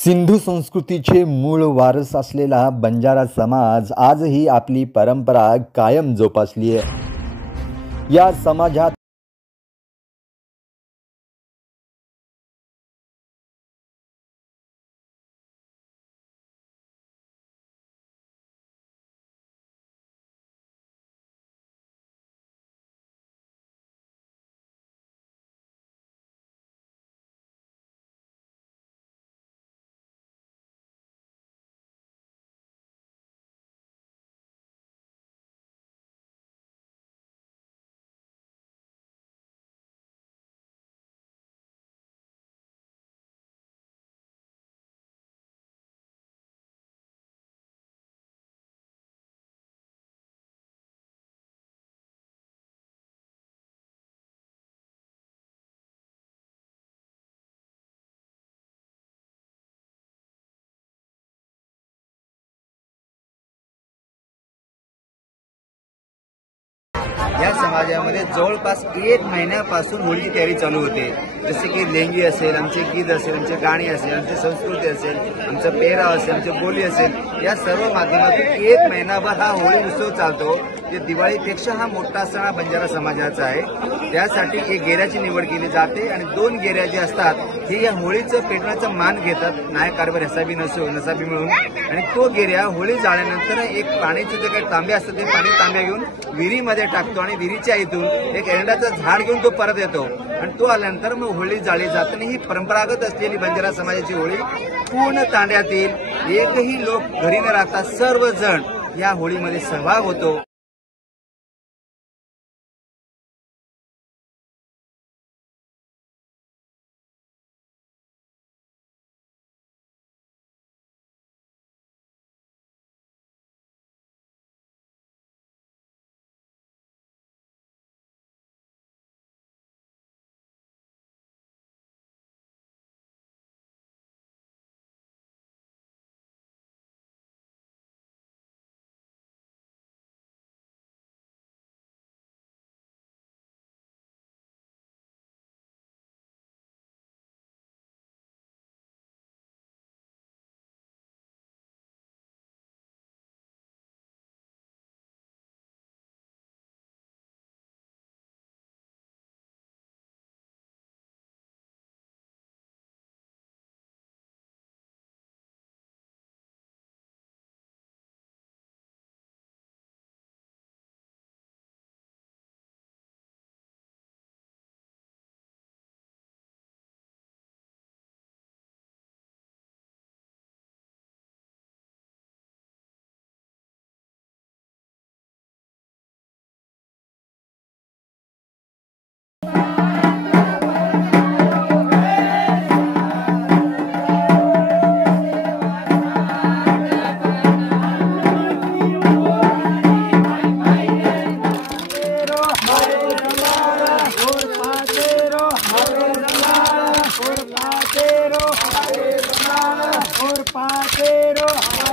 सिंधू संस्कृतीचे मूळ वारस असलेला बंजारा समाज आजही आपली परंपरा कायम जोपासली आहे। या समाजात या समाजामध्ये जवळपास 1 महिन्यापासून होळीची तयारी चालू होते। जसे की लेंगी असेल, आमचे गीत असेल, आमचे गाणी असेल, आमची संस्कृती असेल, आमचा पेहराव असेल, आमची बोली असेल, या सर्व माध्यमातून 1 महिनाभर हा होळी उत्सव चालतो। जे दिवाळीपेक्षा हा मोठा सण हा बंजारा समाजाचा आहे। त्यासाठी एक गेऱ्याची निवड केली जाते आणि 2 गेऱ्या जे असतात हे या होळीचं पेटवण्याचा मान घेतात, नायक कारभार नसाबी मिळून। आणि तो गेऱ्या होळी जाळल्यानंतर एक पाण्याचे जे काही तांबे असतात ते पाणी तांब्या घेऊन विहिरीमध्ये टाकतो आणि विहिरीच्या इथून एक एरंडाचं झाड घेऊन तो परत येतो आणि तो आल्यानंतर मग होळी जाळली जाते। आणि ही परंपरागत असलेली बंजारा समाजाची होळी पूर्ण तांड्यातील एकही लोक घरी न राहता सर्वजण या होळीमध्ये सहभाग होतो। Por patero.